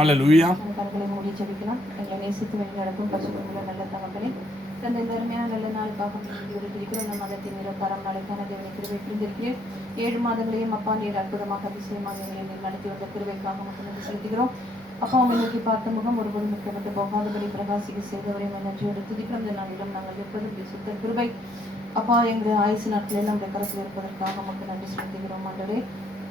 அல்லேலூயா. கண்களை மூடி ஜெபிக்கலாம். எங்களை நேசித்து வழி நடக்கும் பரிசுத்தமுள்ள நல்ல தகப்பனே, தந்தை அருமையான நல்ல நாளுக்காக இருக்கிற நம் மதத்தின் நிரப்பரம் நாளைக்கான தேவனை கிருபை புரிந்திருக்கிறேன். 7 மாதங்களையும் அப்பா நீர் அற்புதமாக அதிசயமாக எங்களை நடத்தி வந்த கிருபைக்காக மட்டும் நன்றி செலுத்துகிறோம். அப்பா உண்மை நோக்கி பார்த்த முகம் ஒருபோதும் முக்கியப்பட்டு போகாதபடி பிரகாசிக்க செய்தவரை நன்றியோடு துதிக்கிறோம். இந்த நாளிலும் நாங்கள் இருப்பது சுத்த கிருபை. அப்பா எங்கள் ஆயுசு நாட்களில் நம்முடைய கருத்தில் இருப்பதற்காக மட்டும் நன்றி செலுத்துகிறோம். ஆண்டவரே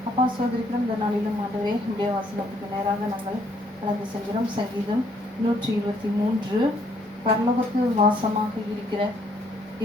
அப்பா சோதரிக்கிறோம். இந்த நாளிலும் ஆண்டவரே நம்முடைய வாசனத்துக்கு நேராக நாங்கள் கடந்து செல்கிறோம். சங்கீதம் 123. பரலோகத்து வாசமாக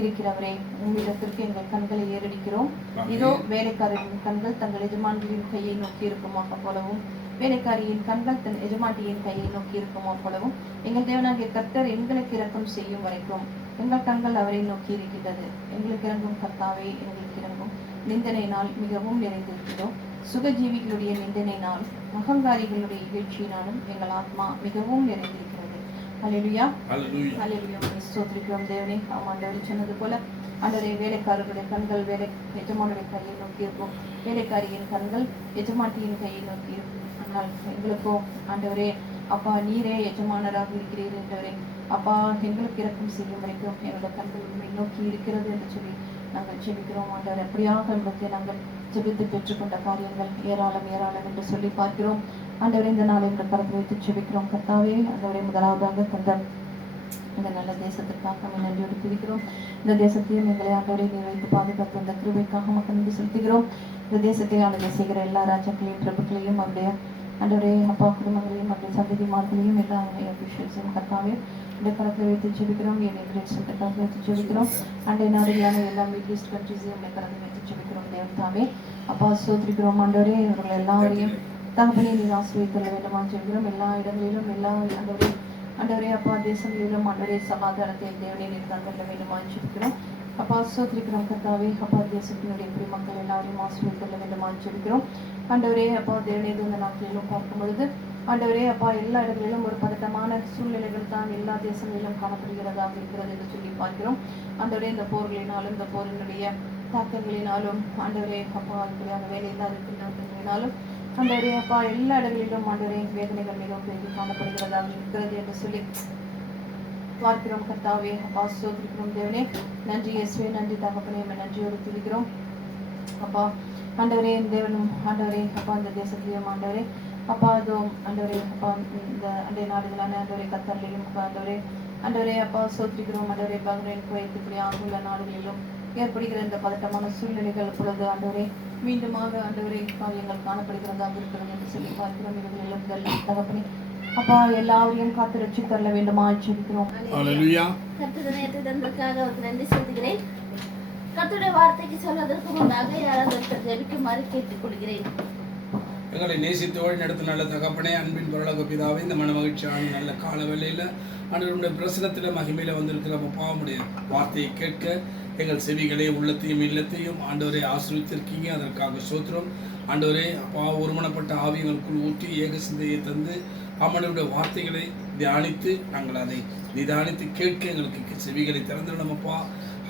இருக்கிறவரே, உம்மிடத்திற்கு எங்கள் கண்களை ஏறடிக்கிறோம். இதோ வேலைக்காரரின் கண்கள் தங்கள் எஜமான்களின் கையை நோக்கி இருக்குமாக போலவும், வேலைக்காரியின் கண்கள் தன் எஜமாட்டியின் கையை நோக்கி இருக்குமா போலவும், எங்கள் தேவனாகிய கர்த்தர் எங்களுக்கு இரக்கம் செய்யும் வரைக்கும் எங்கள் கண்கள் அவரை நோக்கி இருக்கின்றது. எங்களுக்கு இறங்கும் கர்த்தாவே, எங்களுக்கு இறங்கும். நிந்தனை நாள் மிகவும் நிறைந்திருக்கிறோம். சுகஜீவிகளுடைய நிந்தனை நாள், அகங்காரிகளுடைய இகழ்ச்சியினாலும் எங்கள் ஆத்மா மிகவும் நிறைந்திருக்கிறது. அல்லேலூயா, அல்லேலூயா. ஸ்தோத்திரிக்கிறோம் தேவனே. ஆண்டவரே சொன்னது போல ஆண்டவரே வேலைக்காரர்களுடைய கண்கள் எஜமானுடைய கையை நோக்கி இருக்கும், வேலைக்காரியின் கண்கள் எஜமாட்டியின் கையை நோக்கி இருக்கும். ஆனால் எங்களுக்கோ ஆண்டவரே அப்பா நீரே எஜமானராக இருக்கிறீர் என்றவரே அப்பா எங்களுக்கு இறக்கம் செய்யும் வரைக்கும் என்னோட கண்கள் உண்மை நோக்கி இருக்கிறது என்று சொல்லி நாங்கள் ஜெபிக்கிறோம். ஆண்டவர் அப்படியாக எங்களுக்கு நாங்கள் ஜெபித்து பெற்றுக்கொண்ட காரியங்கள் ஏராளம் ஏராளம் என்று சொல்லி பார்க்கிறோம். ஆண்டவரே இந்த நாளை எங்கள் கருத்து வைத்து ஜெபிக்கிறோம். கர்த்தாவே ஆண்டவரே முதலாவதாக தந்த இந்த நல்ல தேசத்திற்காக நன்றியோடு துதிக்கிறோம். இந்த தேசத்தையும் எங்களை ஆண்டவரை நீர் வைத்து பாதுகாத்து அந்த கிருபைக்காக மக்கள் நன்றி செலுத்துகிறோம். இந்த தேசத்தை ஆளுகை செய்கிற எல்லா ராஜாக்களையும் பிரபுக்களையும் அவருடைய ஆண்டவரே அப்பா குடும்பங்களையும் அவருடைய சந்ததிமார்களையும் எல்லா அபிஷேகம் கர்த்தாவே இந்த கருத்தை வைத்து ஜெபிக்கிறோம். என் வைத்து ஜெபிக்கிறோம். அண்டை நாடுகளான எல்லா மிடில் ஈஸ்ட் கண்ட்ரீஸையும் இந்த கருத்தை வைத்து ஜெபிக்கிறோம். தேவதாவே அப்பா சோதரிக்கிறோம். ஆண்டவரே இவர்கள் எல்லாரையும் தகப்பனே நீர் ஆசீர்வதிக்க வேண்டுமா ஜெபிக்கிறோம். எல்லா இடங்களிலும் எல்லா ஆண்டவரே அப்பா தேசங்களிலும் ஆண்டவரே சமாதானத்தை தேவனே நீர் தந்துள்ள வேண்டுமா ஜெபிக்கிறோம். அப்பா சோதரிக்கிறோம் கர்த்தாவே அப்பா தேசத்தினுடைய குடிமக்கள் எல்லாரையும் ஆசீர்வதிக்க வேண்டுமா ஜெபிக்கிறோம். ஆண்டவரே அப்பா தேவனே இந்த நாட்களிலும் பார்க்கும் பொழுது ஆண்டவரே அப்பா எல்லா இடங்களிலும் ஒரு பதட்டமான சூழ்நிலைகள் தான் எல்லா தேசங்களிலும் காணப்படுகிறதாக இருக்கிறது என்று சொல்லி பார்க்கிறோம். ஆண்டவரே இந்த போர்களினாலும் இந்த போரினுடைய தாக்கங்களினாலும் ஆண்டவரே அப்பா இப்படியாக வேலையில்லாத திட்டங்களினாலும் ஆண்டவரே அப்பா எல்லா இடங்களிலும் ஆண்டவரே வேதனைகள் மிகவும் பெருகி காணப்படுகிறதாக இருக்கிறது என்று சொல்லி பார்க்கிறோம். கர்த்தாவே அப்பா சோதரிக்கிறோம். தேவனே நன்றி இயேசுவே, நன்றி தகப்பனே, நன்றியோடு துதிக்கிறோம். அப்பா ஆண்டவரே தேவனும் ஆண்டவரே அப்பா இந்த தேசத்திலையும் ஆண்டவரே அப்பா அதோ ஆண்டவரே அப்பா இந்த அண்டை நாடுகளான ஆண்டவரே கத்தாரிலையும் ஆண்டவரே அப்பா சோதரிக்கிறோம். ஆண்டவரே பஹ்ரைன், குவைத் இப்படி ஆகுள்ள நாடுகளிலும் ஏற்படுகிற இந்த பதட்டமான சூழ்நிலைகள் பொழுது ஆண்டவரே மீண்டுமாக ஆண்டவரே காரியங்கள் காணப்படுகிறதாக இருக்கிறது என்று சொல்லி பார்க்கிறோம். இவர்களிலும் தகப்பனே அப்பா எல்லாரையும் காத்து ரட்சி தரல வேண்டுமா ஜெபிக்கிறோம். நன்றி செலுத்துகிறேன். கர்த்தருடைய வார்த்தைக்கு சொல்வதற்கு முன்பாக யாராவது ஜெபிக்குமாறு கேட்டுக்கொள்கிறேன். எங்களை நேசித்து வழி நடத்த நல்ல தகப்பனே, அன்பின் பரலோக பிதாவே, இந்த மன மகிழ்ச்சியான நல்ல கால வேளையில் ஆண்டவருடைய பிரசனத்தில் மகிமையில் வந்திருக்கிற பாவமுடைய வார்த்தையை கேட்க எங்கள் செவிகளை உள்ளத்தையும் இல்லத்தையும் ஆண்டவரை ஆசீர்வதித்திருக்கீங்க. அதற்காக சோத்திரம். ஆண்டவரே அப்பா ஒருமனப்பட்ட ஆவியங்களுக்குள் ஊற்றி ஏக சிந்தையை தந்து ஆண்டவருடைய வார்த்தைகளை தியானித்து நாங்கள் அதை நிதானித்து கேட்க எங்களுக்கு செவிகளை திறந்துவிடமப்பா.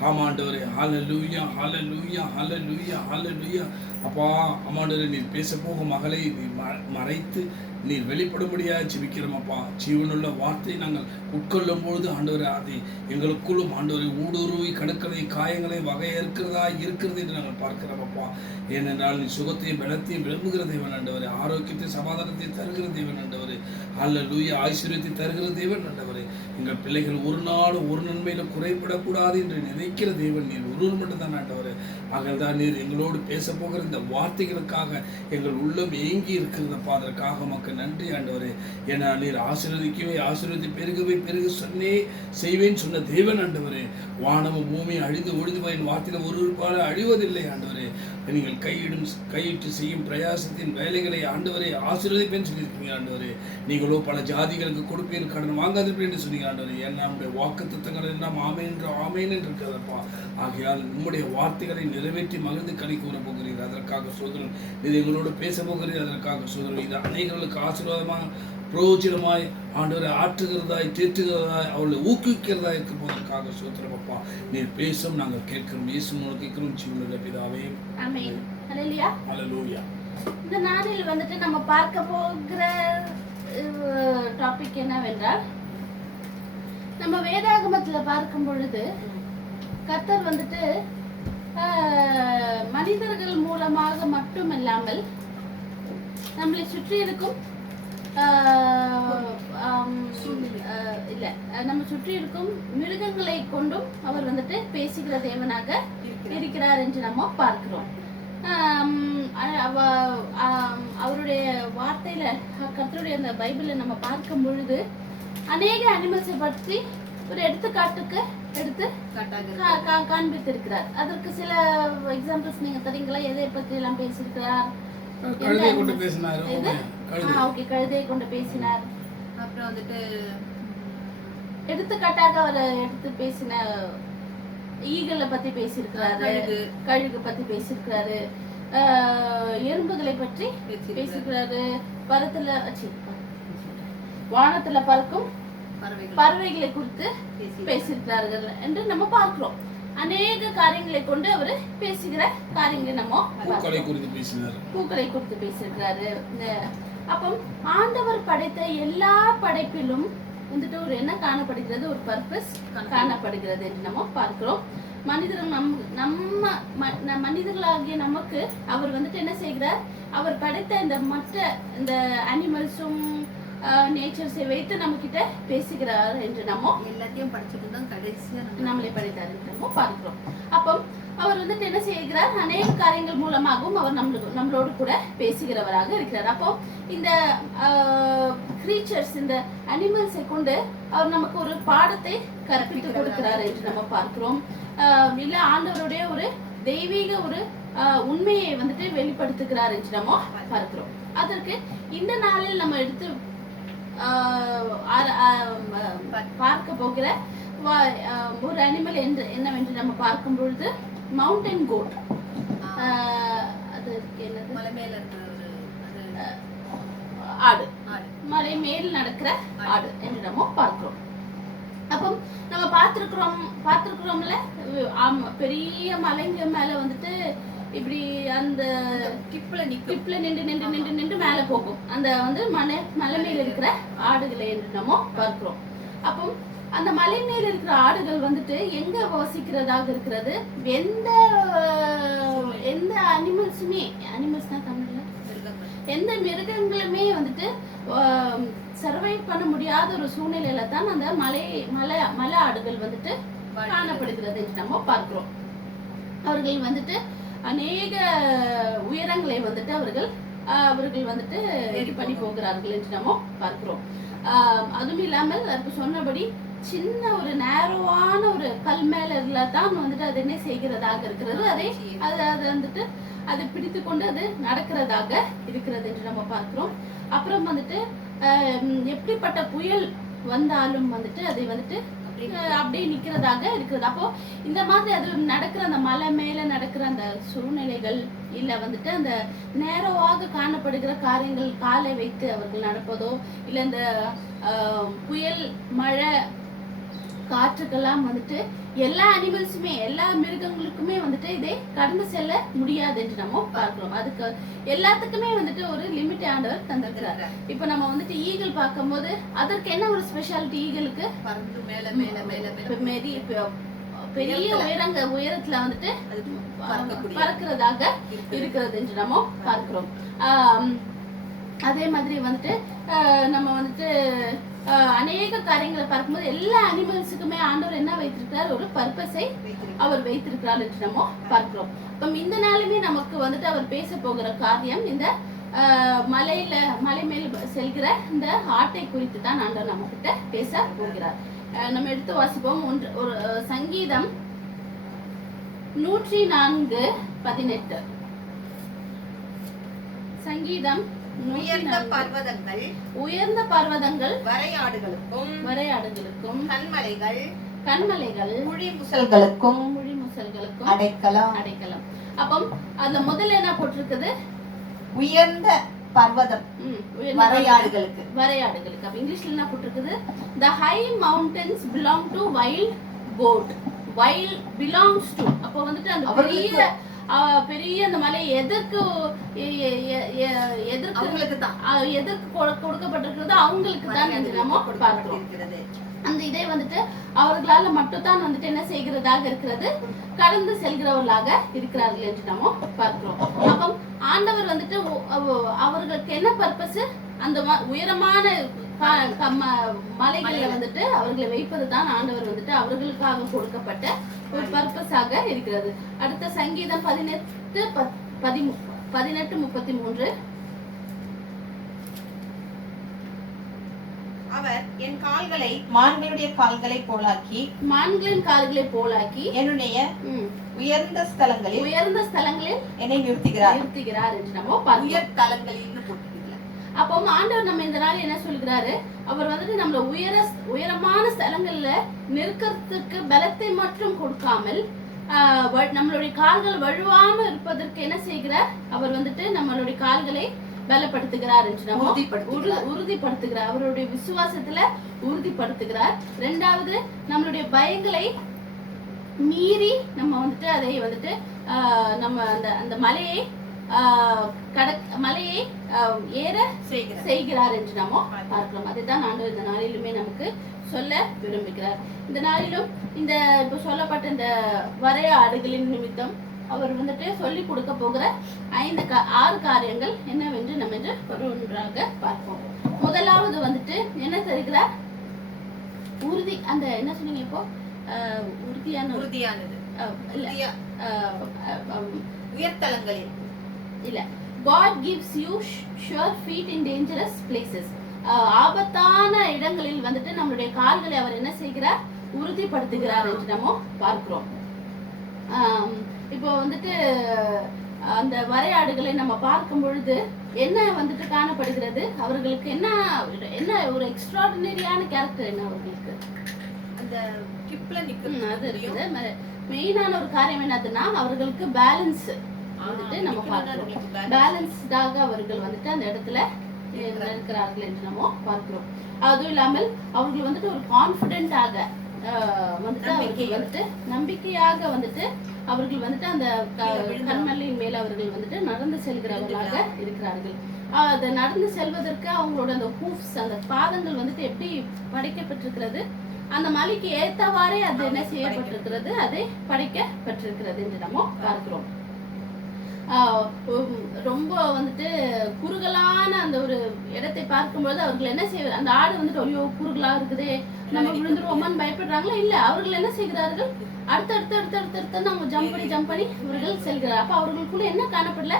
ஆமாண்டவரே ஹல்லேலூயா, ஹல்லேலூயா, ஹல்லேலூயா, ஹல்லேலூயா. அப்பா ஆமாண்டவரே நீர் பேச போகும் மகளை நீர் மறைத்து நீர் வெளிப்படும்படியாக ஜெபிக்கிறோமப்பா. ஜீவனுள்ள வார்த்தை நாங்கள் உட்கொள்ளும் பொழுது ஆண்டவரே அதை எங்களுக்குள்ளும் ஆண்டவரை ஊடுருவி கணுக்களை காயங்களை வகையறுக்கிறதா இருக்கிறது என்று நாங்கள் பார்க்கிறோமப்பா. ஏனென்றால் நீ சுகத்தையும் பலத்தையும் விரும்புகிற தேவன் ஆண்டவரே, ஆரோக்கியத்தை சமாதானத்தை தருகிற தேவன் ஆண்டவரே, ஹல்லேலூயா, ஐஸ்வர்யத்தை தருகிற தேவன் ஆண்டவரே. எங்கள் பிள்ளைகள் ஒரு நாளும் ஒரு நன்மையில குறைபடக்கூடாது என்று நினைக்கிற தேவன் நீர் ஒருவர் மட்டும்தான் ஆண்டவரே. ஆகதான் நீர் எங்களோடு பேச போகிற இந்த வார்த்தைகளுக்காக எங்கள் உள்ளம் ஏங்கி இருக்கிறதப்பா. அதற்காக மக்கள் நன்றி ஆண்டவரே. ஏன்னா நீர் ஆசீர்வதிக்கவே ஆசீர்வதி பெருகவே பெருக சொன்னே செய்வேன்னு சொன்ன தேவன் ஆண்டவரே. வானமும் பூமியை அழிந்து ஒழிந்து போயின் வார்த்தையில் ஒரு அழிவதில்லை ஆண்டவரே. நீங்கள் கையிட்டு செய்யும் பிரயாசத்தின் வேலைகளை ஆண்டவரே ஆசீர்வதிப்பேன்னு சொல்லியிருக்கீங்க ஆண்டவரே. நீங்களோ பல ஜாதிகளுக்கு கொடுப்பேன், கடன் வாங்காதிருப்பேன் என்று சொன்னீங்க ஆண்டவரே. ஏன்னா நம்முடைய வாக்கு தத்தங்கள் எல்லாம் ஆமேன் என்று இருக்கிறதப்பா. ஆகையால் நம்முடைய வார்த்தைகளை நிறைவேற்றி மகிழ்ந்து கனி கூற போகிறீர். அதற்காக சோதரன் இது எங்களோடு பேச போகிறீர். அதற்காக சோதரன் இது அநேகர்களுக்கு ஆசீர்வாதமாக பிரயோஜனமாய் ஆண்டவரை ஆற்றுகிறதாய் தேற்றுகிறதாய் அவர்களை ஊக்குவிக்கிறதா இருக்க போவதற்காக சோத்திரமப்பா. நீர் பேசும், நாங்கள் கேட்கிறோம். இயேசு மூலம் கேட்கிறோம். ஜீவனுள்ள பிதாவே, ஆமென். ஹல்லேலூயா, ஹல்லேலூயா. இந்த நாளில் வந்துட்டு நம்ம பார்க்க போகிற டாபிக் என்னவென்றால், நம்ம வேதாகமத்துல பார்க்கும் பொழுது கர்த்தர் வந்துட்டு மனிதர்கள் மூலமாக மட்டுமல்லாமல் நம்மளை சுற்றி இருக்கும் நம்ம சுற்றி இருக்கும் மிருகங்களை கொண்டும் அவர் வந்துட்டு பேசுகிற தேவனாக இருக்கிறார் என்று நம்ம பார்க்கிறோம். அவருடைய வார்த்தையில, கர்த்தருடைய அந்த பைபிளை நம்ம பார்க்கும் பொழுது அநேக அனிமல்ஸை பற்றி ஒரு எடுத்துக்காட்டுக்கு எடுத்து காண்பித்திருக்கிறார். அதற்கு சில எக்ஸாம்பிள்ஸ் நீங்க தரீங்களா? எதை பற்றி எல்லாம் பேசியிருக்கிறார்? கழுதையை கொண்டு பேசினார். ஓகே, கழுதையை கொண்டு பேசினார். அப்புறம் வந்துட்டு எடுத்துக்காட்டாக அவர் எடுத்து பேசின ஈகளை பத்தி பேசியிருக்கிறாரு, கழுகு பத்தி பேசியிருக்கிறாரு, எறும்புகளை பற்றி பேசியிருக்கிறாரு, வானத்துல பறக்கும் பறவைகளை குறித்து பேசியிருக்கிறார்கள் என்று நம்ம பார்க்கிறோம். அநேக காரியங்களை கொண்டு அவரு பேசுகிற காரியங்களை நம்ம பூக்களை குறித்து பேசியிருக்கிறாரு. அப்போ ஆண்டவர் படைத்த எல்லா படைப்பிலும் வந்துட்டு ஒரு என்ன காணப்படுகிறது, ஒரு பர்பஸ் காணப்படுகிறது என்று நம்ம பார்க்கிறோம். மனிதர்களாகிய நமக்கு அவர் வந்துட்டு என்ன செய்கிறார், அவர் படைத்த இந்த மற்ற இந்த அனிமல்ஸும் நேச்சர்ஸை வைத்து நம்ம கிட்ட பேசுகிறார் என்று நம்ம எல்லாத்தையும் படிச்சுட்டு தான் கடைசியா நம்மளை படைத்தார் என்று நம்ம பார்க்கிறோம். அப்போ அவர் வந்துட்டு என்ன செய்கிறார், அநேக காரியங்கள் மூலமாகவும் அவர் நம்மளோடு கூட பேசுகிறவராக இருக்கிறார். அப்போ இந்த கிரீச்சர்ஸ், இந்த அனிமல்ஸை கொண்டு அவர் நமக்கு ஒரு பாடத்தை கற்பித்து கொடுக்கிறார் என்று நம்ம பார்க்கிறோம். இல்ல ஆண்டவருடைய ஒரு தெய்வீக ஒரு உண்மையை வந்துட்டு வெளிப்படுத்துகிறார் என்று நம்ம பார்க்கிறோம். அதற்கு இந்த நாளில் நம்ம எடுத்து பார்க்க போகிற ஒரு அனிமல் என்னவென்று நம்ம பார்க்கும் பொழுது மவுண்டன் கோட். அது என்னது, மலை மேல இருக்கிற ஆடு, மலை மேல் நடக்கிற ஆடு என்று நம்ம பார்க்கிறோம். அப்போ நம்ம பார்த்திருக்கிறோம்ல, பெரிய மலைங்க மேல வந்துட்டு இப்படி அந்த கிப்ல நின்று மேல போகும். அந்த வந்து மலை மேல இருக்கிற ஆடுகளை என்று நம்ம பார்க்கிறோம். அப்போ அந்த மலை மேல இருக்கிற ஆடுகள் வந்துட்டு எங்க வசிக்கிறதாக இருக்கிறது, எந்த அனிமல்ஸுமே, அனிமல்ஸ் தான் தமிழ்ல, எந்த மிருகங்களுமே வந்துட்டு சர்வைவ் பண்ண முடியாத ஒரு சூழ்நிலையில தான் அந்த மலை ஆடுகள் வந்துட்டு காணப்படுகிறது என்று நம்ம பார்க்கிறோம். அவர்கள் வந்துட்டு அநேக உயரங்களை வந்துட்டு அவர்கள் வந்துட்டு ரெடி பண்ணி போகிறார்கள் என்று நம்ம பார்க்கிறோம். அதுவும் இல்லாமல் இப்ப சொன்னபடி சின்ன ஒரு நேரோவான ஒரு கல் மேல தான் வந்துட்டு அது என்ன செய்கிறதாக இருக்கிறது, அது வந்துட்டு அதை பிடித்து கொண்டு அது நடக்கிறதாக இருக்கிறது என்று நம்ம பார்க்கிறோம். அப்புறம் வந்துட்டு எப்படிப்பட்ட புயல் வந்தாலும் வந்துட்டு அதை வந்துட்டு அப்படியே நிக்கிறதாக இருக்கிறது. அப்போ இந்த மாதிரி அது நடக்கிற அந்த மலை மேல நடக்கிற அந்த சூழ்நிலைகள், இல்ல வந்துட்டு அந்த நேரவாக காணப்படுகிற காரியங்கள், காலை வைத்து அவர்கள் நடப்பதோ, இல்ல இந்த புயல் மழை காற்றுக்கெல்லாம் வந்துட்டு எல்லா அனிமல்ஸுமே, எல்லா மிருகங்களுக்குமே வந்துட்டு இதை கடந்து செல்ல முடியாது என்று நம்ம பார்க்கிறோம். அதுக்கு எல்லாத்துக்குமே வந்துட்டு ஒரு லிமிட் ஆண்டவர் தந்திருக்கிறார். இப்ப நம்ம வந்துட்டு ஈகிள் பார்க்கும் போது அதற்கு என்ன ஒரு ஸ்பெஷாலிட்டி, ஈகிளுக்கு பெரிய உயரத்துல வந்துட்டு பறக்கிறதாக இருக்கிறது என்று நம்ம பார்க்கிறோம். அதே மாதிரி வந்துட்டு நம்ம வந்துட்டு அநேக காரியங்களை பார்க்கும்போது எல்லா அனிமல்ஸுக்குமே ஆண்டவர் என்ன வைத்திருக்கிறார், ஒரு பர்பஸை அவர் வைத்திருக்கிறார் என்று நம்ம பார்க்கிறோம். இப்போ இந்த நாளுமே நமக்கு வந்துட்டு அவர் பேச போகிற காரியம் இந்த மலை மேல் செல்கிற இந்த ஆட்டை குறித்து தான் ஆண்டவர் நம்ம கிட்ட பேச போகிறார். நம்ம எடுத்து வாசிப்போம். ஒரு சங்கீதம் 104:18. சங்கீதம் உயர்ந்த பர்வதங்கள் வரையாடுகளுக்கும் கண்மலைகள் முழிமுசல்களுக்கும் அடைக்கலம். அப்போ அதுல முதல்ல என்ன போட்டிருக்குது, உயர்ந்த பர்வதம் வரையாடுகளுக்கு. அப்ப இங்கிலீஷ்ல என்ன போட்டிருக்குது, the high mountains belong to wild goat. wild belongs to, அப்போ வந்துட்டு அந்த பெரிய பெரிய அந்த மலை எதற்கு கொடுக்கப்பட்டிருக்கிறது அவங்களுக்கு தான் என்று நம்ம பார்க்கிறோம். அந்த இதை வந்துட்டு அவர்களால மட்டும்தான் வந்துட்டு என்ன செய்கிறதாக இருக்கிறது, கடந்து செல்கிறவர்களாக இருக்கிறார்கள் என்று நம்ம பார்க்கிறோம். அப்போ ஆண்டவர் வந்துட்டு அவர்களுக்கு என்ன பர்பஸ், அந்த உயரமான மலைகளை வந்துட்டு அவர்களை வைப்பதுதான் ஆண்டவர் வந்துட்டு அவர்களுக்காக கொடுக்கப்பட்ட ஒரு பர்பஸாக இருக்கிறது. அடுத்த சங்கீதம் 18:33. அவர் என் கால்களை மான்களுடைய கால்களை போலாக்கி, மான்களின் கால்களை போலாக்கி என்னுடைய உயர்ந்த ஸ்தலங்களில் என்னை நிறுத்துகிறார் என்று நம்ம உயர் தலங்களில் போட்டுக்கிறார். அப்போ ஆண்டவர் நம்ம இந்த நாள் என்ன சொல்கிறாரு, அவர் வந்துட்டு நம்மள உயரமான ஸ்தலங்கள்ல நிற்கிறதுக்கு பலத்தை மட்டும் கொடுக்காமல் நம்மளுடைய கால்கள் வழுவாம இருப்பதற்கு என்ன செய்கிறார், அவர் வந்துட்டு நம்மளுடைய கால்களை பலப்படுத்துகிறார் என்று நம்ம உறுதிப்படுத்துகிறார். அவருடைய விசுவாசத்துல உறுதிப்படுத்துகிறார். இரண்டாவது, நம்மளுடைய பயங்களை மீறி நம்ம வந்துட்டு அதை வந்துட்டு நம்ம அந்த மலையை மலையை ஏற செய்கிறார் என்று நம்ம பார்க்கிறோம். அதுதான் ஆண்டவர் இந்த நாளிலுமே நமக்கு சொல்ல விரும்புகிறார். இந்த நாளிலும் இந்த இப்ப சொல்லப்பட்ட இந்த வரைய ஆடுகளின் நிமித்தம் அவர் வந்துட்டு சொல்லி கொடுக்க போகிற 6 காரியங்கள் என்னவென்று நம்ம ஒன்றாக பார்ப்போம். முதலாவது வந்துட்டு என்ன தருகிறார், உறுதி. அந்த என்ன சொன்னீங்க இப்போ, உறுதியானது உயர்தலங்களில் இல்ல, God gives you sure feet in dangerous places. ஆபத்தான இடங்களில் வந்துட்டு நம்மளுடைய கால்களை அவர் என்ன செய்கிறார், உறுதிப்படுத்துகிறார் என்று நம்ம பார்க்கிறோம். இப்போ வந்துட்டு அந்த வரையாடுகளை நம்ம பார்க்கும் பொழுது என்ன வந்துட்டு காணப்படுகிறது, அவர்களுக்கு என்ன ஒரு எக்ஸ்ட்ராடினரியான கேரக்டர் என்ன அவர்களுக்கு, அந்த கிப்ல அது இருக்குது. மெயினான ஒரு காரியம் என்னதுன்னா அவர்களுக்கு பேலன்ஸ் வந்துட்டு நம்ம பார்க்கிறோம். பேலன்ஸ்டாக அவர்கள் வந்துட்டு அந்த இடத்துல இருக்கிறார்கள் என்று நம்ம பார்க்கிறோம். அதுவும் இல்லாமல் அவர்கள் வந்துட்டு ஒரு கான்பிடென்டாக வந்துட்டு அவர்கள் வந்துட்டு நம்பிக்கையாக வந்துட்டு அவர்கள் வந்துட்டு அந்த கண்மலையின் மேல அவர்கள் வந்துட்டு நடந்து செல்கிறவர்களாக இருக்கிறார்கள். அதை நடந்து செல்வதற்கு அவங்களோட அந்த ஹூஃப்ஸ், அந்த பாதங்கள் வந்துட்டு எப்படி படைக்கப்பட்டிருக்கிறது, அந்த மலைக்கு ஏத்தவாறே அது என்ன செய்யப்பட்டிருக்கிறது, அது படைக்கப்பட்டிருக்கிறது என்று நம்ம பார்க்கிறோம். ரொம்ப வந்துட்டு குறுகலான அந்த ஒரு இடத்தை பார்க்கும்போது அவர்கள் என்ன செய்வார், அந்த ஆடு வந்துட்டு ஐயோ குறுகலா இருக்குதே நம்ம விழுந்துருவோமான்னு பயப்படுறாங்களா, இல்ல, அவர்கள் என்ன செய்கிறார்கள், அடுத்தடுத்து நம்ம ஜம்ப் பண்ணி இவர்கள் செல்கிறார். அப்ப அவர்களுக்குள்ள என்ன காணப்படல,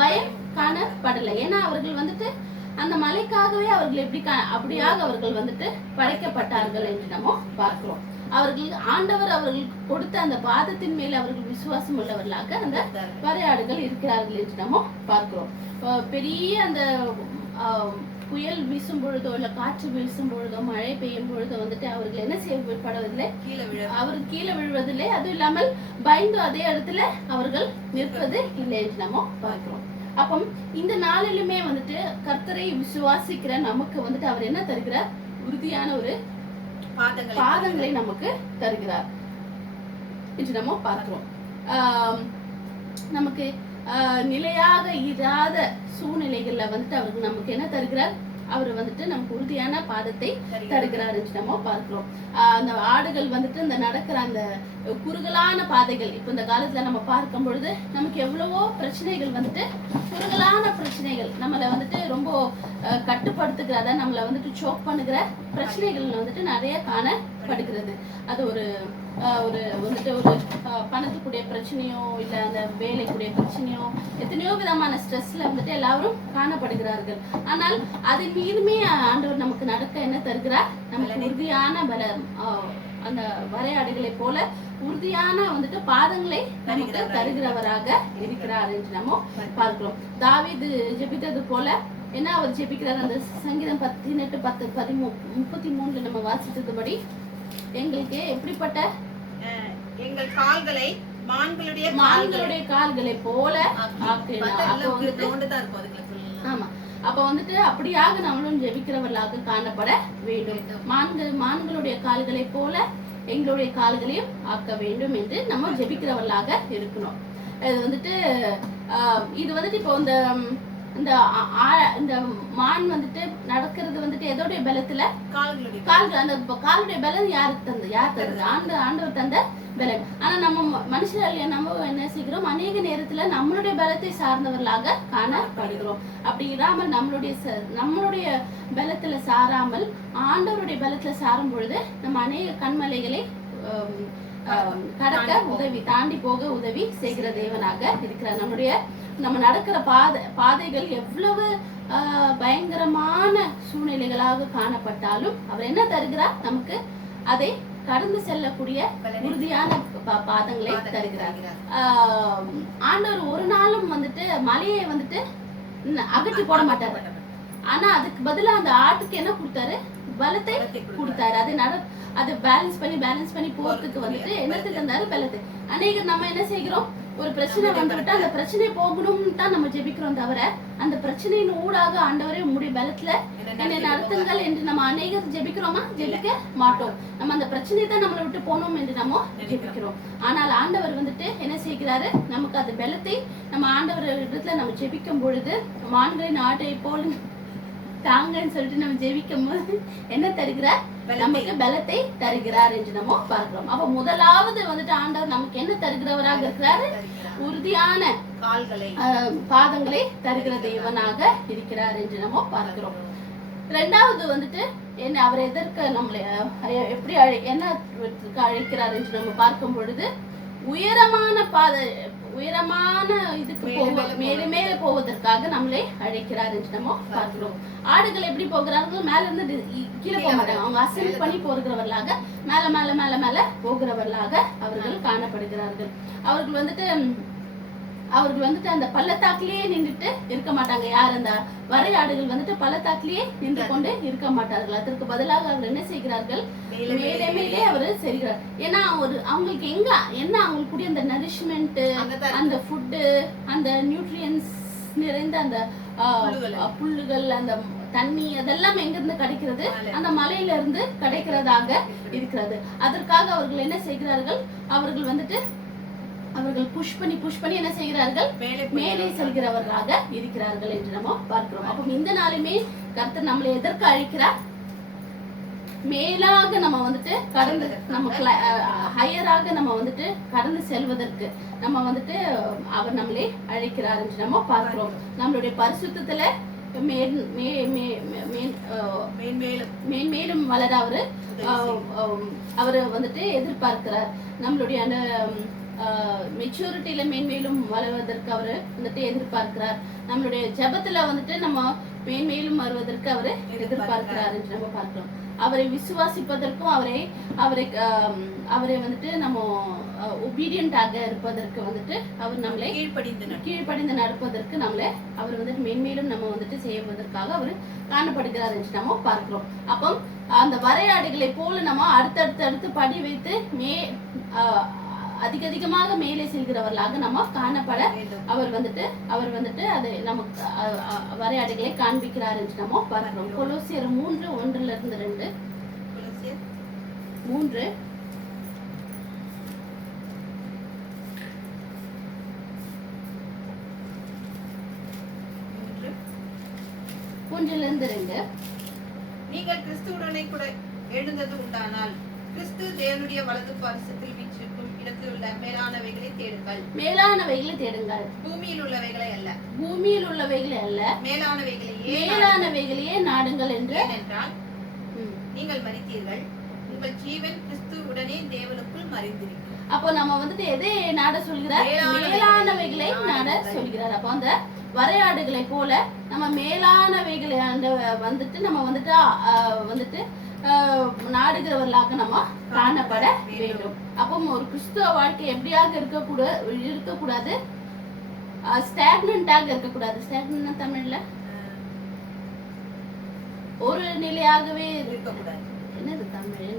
பயம் காணப்படலை. ஏன்னா அவர்கள் வந்துட்டு அந்த மலைக்காகவே அவர்கள் அப்படியாக அவர்கள் வந்துட்டு படைக்கப்பட்டார்கள் என்று நம்ம பார்க்கிறோம். அவர்கள் ஆண்டவர் அவர்களுக்கு கொடுத்த அந்த பாதத்தின் மேல் அவர்கள் விசுவாசம் உள்ளவர்களாக அந்த வரையாடுகள் இருக்கிறார்கள் என்று நம்ம பார்க்கிறோம். பெரிய அந்த புயல் வீசும் பொழுதோ இல்ல காற்று வீசும் பொழுதோ மழை பெய்யும் பொழுதோ வந்துட்டு அவர்கள் என்ன செய்யப்படுவதில்லை, அவர்கள் கீழே விழுவதில்லை. அதுவும் இல்லாமல் பயந்து அதே இடத்துல அவர்கள் நிற்பது இல்லை என்று நம்ம பார்க்கிறோம். அப்போ இந்த நாளிலுமே வந்துட்டு கர்த்தரை விசுவாசிக்கிற நமக்கு வந்துட்டு அவர் என்ன தருகிறார், உறுதியான ஒரு பாதங்களை நமக்கு தருகிறார் என்று நம்ம பார்க்கிறோம். நமக்கு நிலையாக இராத சூழ்நிலைகள்ல வந்துட்டு அவருக்கு நமக்கு என்ன தருகிறார், அவர் வந்துட்டு நமக்கு உறுதியான பாதத்தை தருகிறார் என்று நம்ம பார்க்கிறோம். அந்த ஆடுகள் வந்துட்டு இந்த நடக்கிற அந்த குறுகலான பாதைகள் இப்ப இந்த காலத்துல நம்ம பார்க்கும் பொழுது நமக்கு எவ்வளவோ பிரச்சனைகள் வந்துட்டு, குறுகலான பிரச்சனைகள் நம்மளை வந்துட்டு ரொம்ப கட்டுப்படுத்துகிறத, நம்மளை வந்துட்டு சோக் பண்ணுகிற பிரச்சனைகள் வந்துட்டு நிறைய காணப்படுகிறது. அது ஒரு வந்துட்டு ஒரு பணத்துக்குடைய பிரச்சனையோ இல்ல அந்த வேலைக்குடைய பிரச்சனையோ எத்தனையோ விதமான ஸ்ட்ரெஸ்ல வந்துட்டு எல்லாரும் காணப்படுகிறார்கள். ஆனால் அதன் மீதுமே ஆண்டவர் நமக்கு நடக்க என்ன தருகிறார், நமக்கு உறுதியான அந்த வரையாடுகளை போல உறுதியான வந்துட்டு பாதங்களை நமக்கு தருகிறவராக இருக்கிறார் என்று நம்ம பார்க்கிறோம். தாவீது ஜெபித்தது போல என்ன அவர் ஜெபிக்கிறார், அந்த சங்கீதம் 18:10-33 நம்ம வாசித்ததுபடி எங்களுக்கு எப்படிப்பட்ட எங்கள் கால்களை மான்களுடைய கால்களை போல ஆமா. அப்ப வந்துட்டு அப்படியாக நம்மளும் ஜெபிக்கிறவர்களாக காணப்பட வேண்டும். மான்களுடைய கால்களை போல எங்களுடைய கால்களையும் ஆக்க வேண்டும் என்று நம்ம ஜெபிக்கிறவர்களாக இருக்கணும். இது வந்துட்டு இது வந்துட்டு இப்போ இந்த இந்த மான் வந்துட்டு நடக்கிறது வந்துட்டு எதோடைய பலத்துல கால்கள் அந்த காலுடைய பலம் யாருக்கு தந்தது? யார் தந்தது? ஆண்டவர் தந்த பலன். ஆனா நம்ம மனுஷர்கள் நம்ம என்ன செய்கிறோம், அநேக நேரத்துல நம்மளுடைய பலத்தை சார்ந்தவர்களாக காணப்படுகிறோம். அப்படி இராமல் நம்மளுடைய பலத்துல சாராமல் ஆண்டவருடைய பலத்துல சாரும் பொழுது நம்ம அநேக கண்மலைகளை கடக்க உதவி, தாண்டி போக உதவி செய்கிற தேவனாக இருக்கிறார். நம்ம நடக்கிற பாதைகள் எவ்வளவு பயங்கரமான சூழ்நிலைகளாக காணப்பட்டாலும் அவர் என்ன தருகிறார்? நமக்கு அதை கடந்து செல்லக்கூடிய உறுதியான பாதங்களை தருகிறார். ஆண்டவர் ஒரு நாளும் வந்துட்டு மலையை வந்துட்டு அகற்றி போட மாட்டாரு. ஆனா அதுக்கு பதிலா அந்த ஆட்டுக்கு என்ன கொடுத்தாரு? பலத்தை கொடுத்தாரு. அது பேலன்ஸ் பண்ணி போறதுக்கு வந்துட்டு என்னத்துக்கு தந்தாரு? பலத்தை. அநேகர் நம்ம என்ன செய்கிறோம், ஒரு பிரச்சனை வந்துவிட்டா அந்த பிரச்சனை போகணும்னு தான் நம்ம ஜெபிக்கிறோம் தவிர அந்த பிரச்சனையின் ஊடாக ஆண்டவரே உங்களுடைய பலத்துல என்னை நடத்துங்கள் என்று நம்ம அநேகர் ஜெபிக்கிறோமா? ஜெபிக்க மாட்டோம். நம்ம அந்த பிரச்சனையை தான் நம்மளை விட்டு போனோம் என்று நம்ம ஜெபிக்கிறோம். ஆனால் ஆண்டவர் வந்துட்டு என்ன செய்கிறாரு? நமக்கு அந்த பலத்தை நம்ம ஆண்டவர் இடத்துல நம்ம ஜெபிக்கும் பொழுது மான்களின் ஆட்டை போல் தாங்கன்னு சொல்லிட்டு நம்ம ஜெபிக்கும் போது என்ன தருகிறார்? நமக்கு பலத்தை தருகிறார் என்று நம்ம பார்க்கிறோம். அப்ப முதலாவது வந்துட்டு ஆண்டவர் நமக்கு என்ன தருகிறவராக இருக்கிறாரு? உறுதியான பாதங்களை தருகிற தேவனாக இருக்கிறார் என்று நம்ம பார்க்கிறோம். இரண்டாவது வந்துட்டு என்ன, அவர் எதற்கு நம்மளை எப்படி என்ன அழைக்கிறார் என்று நம்ம பார்க்கும் பொழுது உயரமான இதுக்கு மேலே மேலே போவதற்காக நம்மளை அழைக்கிறார் என்று நம்ம பார்க்கிறோம். ஆடுகள் எப்படி போகிறார்கள்? மேல இருந்து கீழே போக மாட்டாங்க. அவங்க அசென்ட் பண்ணி போகிறவர்களாக மேல மேல மேல மேல போகிறவர்களாக அவர்கள் காணப்படுகிறார்கள். அவர்கள் வந்துட்டு அந்த பள்ளத்தாக்கிலேயே நின்றுட்டு இருக்க மாட்டாங்க. யார்? அந்த வரையாடுகள் வந்துட்டு பள்ளத்தாக்கிலேயே நின்று கொண்டு இருக்க மாட்டார்கள். அதற்கு பதிலாக அவர்கள் என்ன செய்கிறார்கள்? மேலே மேலே அவர் செல்கிறார். ஏன்னா அவங்களுக்கு என்ன அவங்களுக்கு கூடிய அந்த நரிஷ்மெண்ட், அந்த ஃபுட்டு, அந்த நியூட்ரியன்ஸ் நிறைந்த அந்த புல்லுகள், அந்த தண்ணி, அதெல்லாம் எங்க இருந்து கிடைக்கிறது? அந்த மலையில இருந்து கிடைக்கிறதாக இருக்கிறது. அதற்காக அவர்கள் என்ன செய்கிறார்கள்? அவர்கள் புஷ் பண்ணி என்ன செய்கிறார்கள்? மேலே செல்கிறவர்களாக இருக்கிறார்கள் என்று நம்ம பார்க்கிறோம். அப்ப இந்த நாளுமே கர்த்தர் நம்மளை எதற்கு அழைக்கிறார்? மேலாக நம்ம வந்துட்டு கடந்து, நம்ம ஹையராக நம்ம வந்துட்டு கடந்து செல்வதற்கு நம்ம வந்துட்டு அவர் நம்மளை அழைக்கிறார் என்று நம்ம பார்க்கிறோம். நம்மளுடைய பரிசுத்தத்துல மேன்மேலும் வளர அவரு வந்துட்டு எதிர்பார்க்கிறார். நம்மளுடைய அந்த மெச்சூரிட்டியில மேன்மேலும் வளர்வதற்கு அவரு வந்துட்டு எதிர்பார்க்கிறார். நம்மளுடைய ஜெபத்துல வந்துட்டு நம்ம மேன்மேலும் வருவதற்கு அவரு எதிர்பார்க்கிறார் என்று நம்ம பார்க்கிறோம். அவரை விசுவாசிப்பதற்கும் அவரை வந்துட்டு நம்ம ஒபீடியன்டாக இருப்பதற்கு வந்துட்டு அவர் நம்மளை கீழ்ப்படிந்து நடப்பதற்கு நம்மளை அவர் வந்துட்டு மேன்மேலும் நம்ம வந்துட்டு செய்வதற்காக அவர் காணப்படுகிறார் என்று நம்ம பார்க்கிறோம். அப்போ அந்த வரையாடுகளை போல நம்ம அடுத்தடுத்து படி வைத்து அதிகமாக மேலே செல்கிறவர்களாக நம்ம காணப்பட அவர் வந்துட்டு அதை நமக்கு வரையாடுகளை காண்பிக்கிறார் என்று நம்ம பார்க்கிறோம். கொலோசியர் 3:1-2. 3 1-2. நீங்கள் கிறிஸ்துவுடனே கூட எழுந்தது உண்டானால் கிறிஸ்து தேவனுடைய வலது பாரிசத்தில் வீற்றிருக்கும் இடத்தில் உள்ள மேலானவைகளை தேடுங்கள். பூமியில் உள்ளவைகளை அல்ல, மேலானவைகளையே நாடுங்கள் என்றால் நீங்கள் மரித்தீர்கள், உங்கள் ஜீவன் கிறிஸ்துவுடனே தேவனுக்குள் மறைந்திருக்கிறது. அப்போ நம்ம வந்துட்டு எதை நாட சொல்கிறார்? மேலானவைகளை நாட சொல்கிறார். அப்போ அந்த வரையாடுகளை போல நம்ம மேலானவைகளை வந்துட்டு நம்ம வந்துட்டு நாடுகிறவர்களாக நம்ம காணப்பட வேண்டும். அப்போ ஒரு கிறிஸ்துவ வாழ்க்கை எப்படியாக இருக்கக்கூடாது? ஸ்டாக்னன்ட்டாக இருக்கக்கூடாது. ஸ்டாக்னன்ட் தமிழ்ல ஒரு நிலையாகவே இருக்கக்கூடாது. என்னது தமிழ்?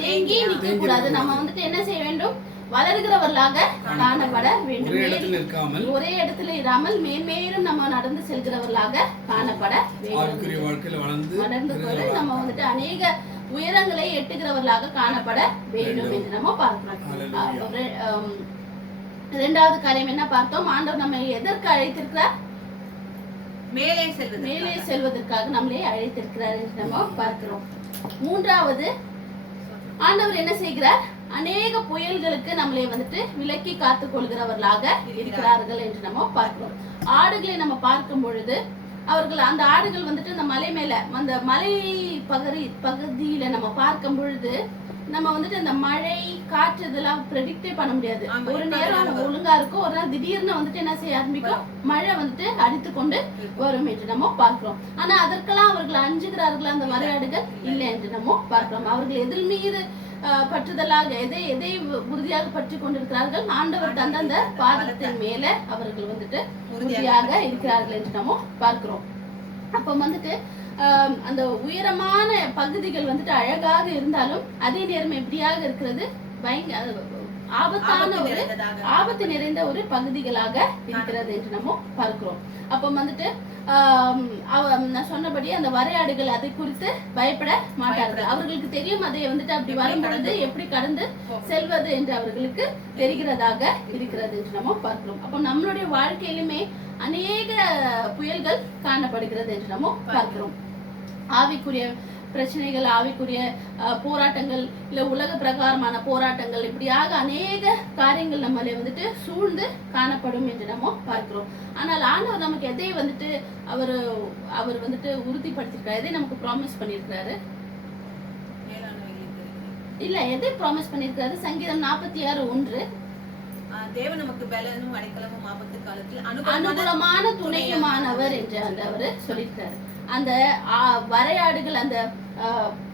தேங்கி நிற்க கூடாது. நம்ம வந்துட்டு என்ன செய்ய வேண்டும்? வளர்கிறவர்களாக காணப்பட வேண்டும். ஒரே இடத்தில் இருக்காமல் ஒரே இடத்துல இராமல் மேன்மேலும் நம்ம நடந்து செல்கிறவர்களாக காணப்பட வேண்டும். ஆவிக்குரிய வாழ்க்கையில வளர்ந்து கொண்டு நம்ம வந்துட்டு அநேக உயரங்களை எட்டுகிறவர்களாக காணப்பட வேண்டும் என்று நம்ம பார்க்கிறோம். இரண்டாவது காரியம் என்ன பார்த்தோம்? ஆண்டவர் நம்மை எதற்கு அழைத்திருக்கிறார்? மேலே செல்வதற்காக நம்மளே அழைத்திருக்கிறார் என்று நம்ம பார்க்கிறோம். மூன்றாவது, ஆண்டவர் என்ன செய்கிறார்? அநேக புயல்களுக்கு நம்மளை வந்துட்டு விலக்கி காத்துக் கொள்கிறவர்களாக இருக்கிறார்கள் என்று நம்ம பார்க்கிறோம். ஆடுகளை நம்ம பார்க்கும் பொழுது அவர்கள் அந்த ஆடுகள் வந்துட்டு அந்த மலை மேல அந்த மலை பகுதியில நம்ம பார்க்கும் பொழுது நம்ம வந்துட்டு அந்த மழை காற்று இதெல்லாம் ப்ரெடிக்டே பண்ண முடியாது. ஒரு நேரம் ஒழுங்கா இருக்கும், ஒரு நாள் திடீர்னு வந்துட்டு என்ன செய்ய ஆரம்பிக்கும், மழை வந்துட்டு அடித்து கொண்டு வரும் என்று நம்ம பார்க்கிறோம். ஆனா அதற்கெல்லாம் அவர்கள் அஞ்சுகிறார்கள் அந்த வரையாடுகள் இல்லை என்று நம்ம பார்க்கிறோம். அவர்கள் எதில் மீது பற்றுதலாக எதை உறுதியாக பற்றி கொண்டிருக்கிறார்கள்? ஆண்டவர் தந்த அந்த பாதத்தின் மேல அவர்கள் வந்துட்டு உறுதியாக இருக்கிறார்கள் என்று நம்ம பார்க்கிறோம். அப்ப வந்துட்டு அந்த உயரமான பகுதிகள் வந்துட்டு அழகாக இருந்தாலும் அதே நேரம் எப்படியாக இருக்கிறது? ஆபத்து நிறைந்த ஒரு பகுதிகளாக இருக்கிறது என்று நம்ம பார்க்கிறோம். அப்ப வந்துட்டு நான் சொன்னபடி அந்த வரையாடுகள் அதை குறித்து பயப்பட மாட்டார்கள். அவர்களுக்கு தெரியும் அதை வந்துட்டு அப்படி வரும் பொழுது எப்படி கடந்து செல்வது என்று அவர்களுக்கு தெரிகிறதாக இருக்கிறது என்று நம்ம பார்க்கிறோம். அப்ப நம்மளுடைய வாழ்க்கையிலுமே அநேக புயல்கள் காணப்படுகிறது என்று நம்ம பார்க்கிறோம். ஆவிக்குரிய பிரச்சனைகள், ஆவிக்குரிய போராட்டங்கள், இல்ல உலக பிரகாரமான போராட்டங்கள், இப்படியாக அநேக காரியங்கள் நம்மளை வந்துட்டு சூழ்ந்து காணப்படும் என்று நம்ம பார்க்கிறோம். ஆனால் ஆண்டவர் நமக்கு எதை வந்துட்டு அவர் வந்துட்டு உறுதிப்படுத்திருக்காரு, எதை நமக்கு ப்ராமிஸ் பண்ணிருக்காரு? இல்ல, எதை ப்ராமிஸ் பண்ணிருக்காரு? சங்கீதம் 46:1 தேவன் நமக்கு பலனும் அடைக்கலமும் ஆபத்து காலத்தில் அனுகூலமான துணையுமானவர் என்று ஆண்டவர் சொல்லியிருக்காரு. அந்த வரையாடுகள், அந்த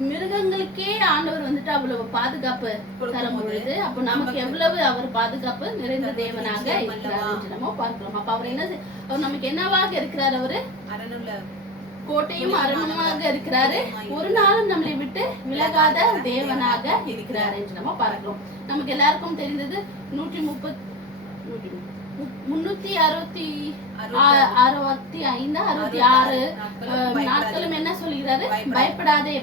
மிருகங்களுக்கே ஆண்டவர் வந்துட்டு அவ்வளவு பாதுகாப்பு தரும் பொழுது அப்ப நமக்கு எவ்வளவு அவர் பாதுகாப்பு நிறைந்த தேவனாக இருக்கிறார் என்று நம்ம பார்க்கிறோம். அப்ப அவர் என்ன, அவர் நமக்கு என்னவாக இருக்கிறார்? அவரு கோட்டையும் அரணுமாக இருக்கிறாரு. ஒரு நாளும் நம்மளை விட்டு விலகாத தேவனாக இருக்கிறார் என்று நம்ம பார்க்கிறோம். நமக்கு எல்லாருக்கும் தெரிந்தது 366 நாட்களும் என்ன சொல்லுகிறாரு? பயப்படாதே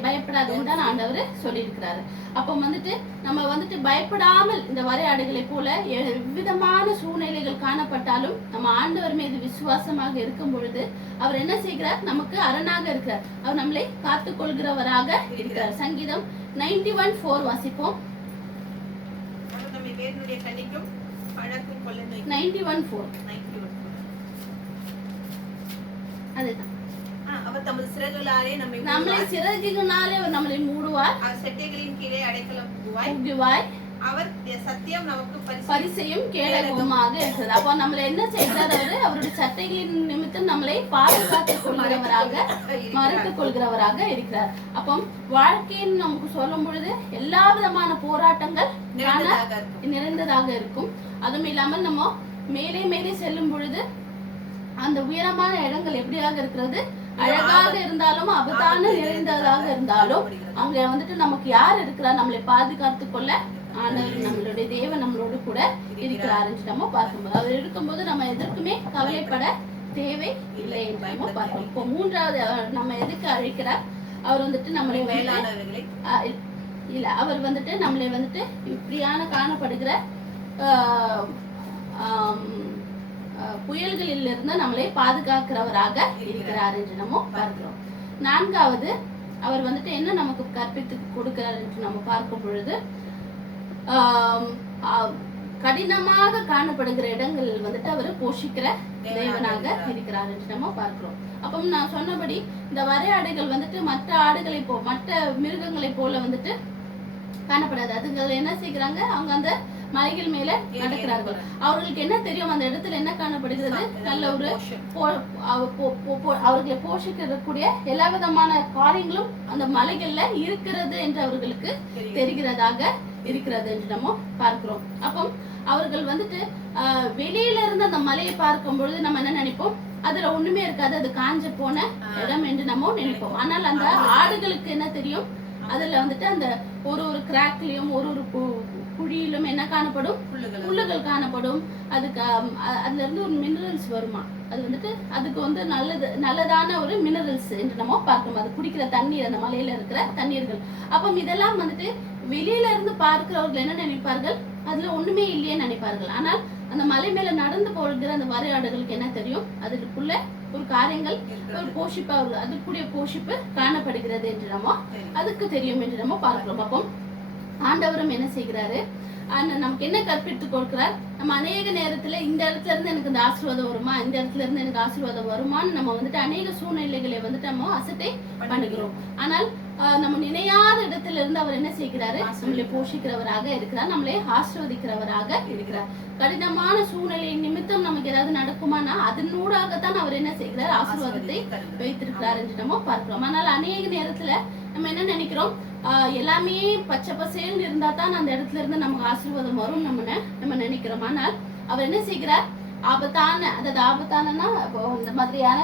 தான் ஆண்டவர் சொல்லியிருக்கிறாரு. அப்ப வந்துட்டு நம்ம வந்துட்டு பயப்படாமல் இந்த வரையாடுகளை போல எவ்விதமான சூழ்நிலைகள் காணப்பட்டாலும் நம்ம ஆண்டவர் மீது விசுவாசமாக இருக்கும் பொழுது அவர் என்ன செய்கிறார்? நமக்கு அரணாக இருக்கிறார். அவர் நம்மளை காத்துக் கொள்கிறவராக இருக்கிறார். சங்கீதம் 91:4 வாசிப்போம். 91:4 அதுதான். அவர் தமது சிறகுகளாலே நம்மை சிறகுகளாலே அவர் நம்மை மூடுவார், செட்டைகளின் கீழே அடைக்கலம் புகுவாய். அவர் சத்தியம் நமக்கு பரிசையும் கேடகமாக இருக்கிறது. அப்போ நம்மளை என்ன செய்கிறார்? அவருடைய சட்டைகளின் நிமித்தம் நம்மளை பாதுகாத்துக் கொள்கிறவராக, மறைத்துக் கொள்கிறவராக இருக்கிறார். அப்போ வாழ்க்கைன்னு நமக்கு சொல்லும் பொழுது எல்லா விதமான போராட்டங்கள் நிறைந்ததாக இருக்கும். அதுவும் இல்லாமல் நம்ம மேலே செல்லும் பொழுது அந்த உயரமான இடங்கள் எப்படியாக இருக்கிறது? அழகாக இருந்தாலும் ஆபத்தான நிறைந்ததாக இருந்தாலும் அங்க வந்துட்டு நமக்கு யார் இருக்கிறார்? நம்மளை பாதுகாத்துக் கொள்ள ஆண்டவர், நம்மளுடைய தேவன் நம்மளோடு கூட இருக்கிறார் என்று நம்ம பார்க்கும்போது, அவர் இருக்கும்போது நம்ம எதற்குமே கவலைப்பட தேவை இல்லை என்று நம்ம பார்க்கணும். இப்போ மூன்றாவது நம்ம எதுக்கு அழைக்கிறார்? அவர் வந்துட்டு நம்மளை இல்ல அவர் வந்துட்டு நம்மளை வந்துட்டு இப்படியான காணப்படுகிற புயல்களில் இருந்து நம்மளை பாதுகாக்கிறவராக இருக்கிறார் என்று நம்ம பார்க்கிறோம். நான்காவது, அவர் வந்துட்டு என்ன நமக்கு கற்பித்து கொடுக்கிறார் என்று நம்ம பார்க்கும் பொழுது கடினமாக காணப்படுகிற இடங்களில் வந்துட்டு அவர் போஷிக்கிற தேவனாக இருக்கிறார் என்று நம்ம பார்க்கிறோம். அப்போ நான் சொன்னபடி இந்த வரையாடுகள் வந்துட்டு மற்ற ஆடுகளை மற்ற மிருகங்களை போல வந்துட்டு காணப்படாது. அதுகள் என்ன செய்கிறாங்க? அவங்க அந்த மலைகள் மேல நடக்கிறார்கள். அவர்களுக்கு என்ன தெரியும்? அந்த இடத்துல என்ன காணப்படுகிறது? நல்ல ஒரு அவர்களை போஷிக்கக்கூடிய எல்லா விதமான காரியங்களும் அந்த மலைகள்ல இருக்கிறது என்று அவர்களுக்கு தெரிகிறதாக இருக்கிறது என்று நம்ம பார்க்கிறோம். அப்போ அவர்கள் வந்துட்டு வெளியில இருந்து அந்த மலையை பார்க்கும் பொழுது நம்ம என்ன நினைப்போம்? அதுல ஒண்ணுமே இருக்காது, அது காஞ்ச போன இடம் என்று நம்ம நினைப்போம். ஆனால் அந்த ஆடுகளுக்கு என்ன தெரியும்? அதுல வந்துட்டு அந்த ஒரு கிராக்லயும் ஒரு குழியிலும் என்ன காணப்படும்? புல்லுகள். புல்லுகள் காணப்படும். அதுக்கு அதுல இருந்து ஒரு மினரல்ஸ் வருமா, அது வந்துட்டு அதுக்கு வந்து நல்லதான ஒரு மினரல்ஸ் என்று நம்ம பார்க்கணும். அது குடிக்கிற தண்ணீர், அந்த மலையில இருக்கிற தண்ணீர்கள். அப்போ இதெல்லாம் வந்துட்டு வெளியில இருந்து பார்க்கிறவர்கள் என்ன நினைப்பார்கள்? அதுல ஒண்ணுமே இல்லையே நினைப்பார்கள். ஆனால் அந்த மலை மேல நடந்து போகிற அந்த வரையாடுகளுக்கு என்ன தெரியும்? அதுக்குள்ள ஒரு காரியங்கள், ஒரு போஷிப்பு, அதுக்குரிய போஷிப்பு காணப்படுகிறது என்று நம்ம அதுக்கு தெரியும் என்று நம்ம பார்க்கிறோம். அப்போ ஆண்டவரும் என்ன செய்கிறாரு? நமக்கு என்ன கற்பித்து கொடுக்கிறார்? நம்ம அநேக நேரத்துல இந்த இடத்துல இருந்து எனக்கு இந்த ஆசீர்வாதம் வருமா, இந்த இடத்துல இருந்து எனக்கு ஆசீர்வாதம் வருமான்னு நம்ம வந்துட்டு அநேக சூழ்நிலைகளை வந்துட்டு நம்ம அசட்டை பண்ணுகிறோம். ஆனால் நம்ம நினையாத இடத்துல இருந்து அவர் என்ன செய்கிறாரு? நம்மளை போஷிக்கிறவராக இருக்கிறார், நம்மளை ஆசீர்வதிக்கிறவராக இருக்கிறார். கடினமான சூழ்நிலை நிமித்தம் நமக்கு ஏதாவது நடக்குமானா அதனூடாகத்தான் அவர் என்ன செய்கிறார்? ஆசீர்வாதத்தை வைத்திருக்கிறார் என்று நம்ம பார்க்கிறோம். ஆனால் அநேக நேரத்துல நம்ம என்ன நினைக்கிறோம்? எல்லாமே பச்சை பசேல்னு இருந்தா தான் அந்த இடத்துல இருந்து நமக்கு ஆசீர்வாதம் வரும் நம்ம நினைக்கிறோம். ஆனால் அவர் என்ன செய்கிறார்? ஆபத்தான, அதாவது ஆபத்தானன்னா இந்த மாதிரியான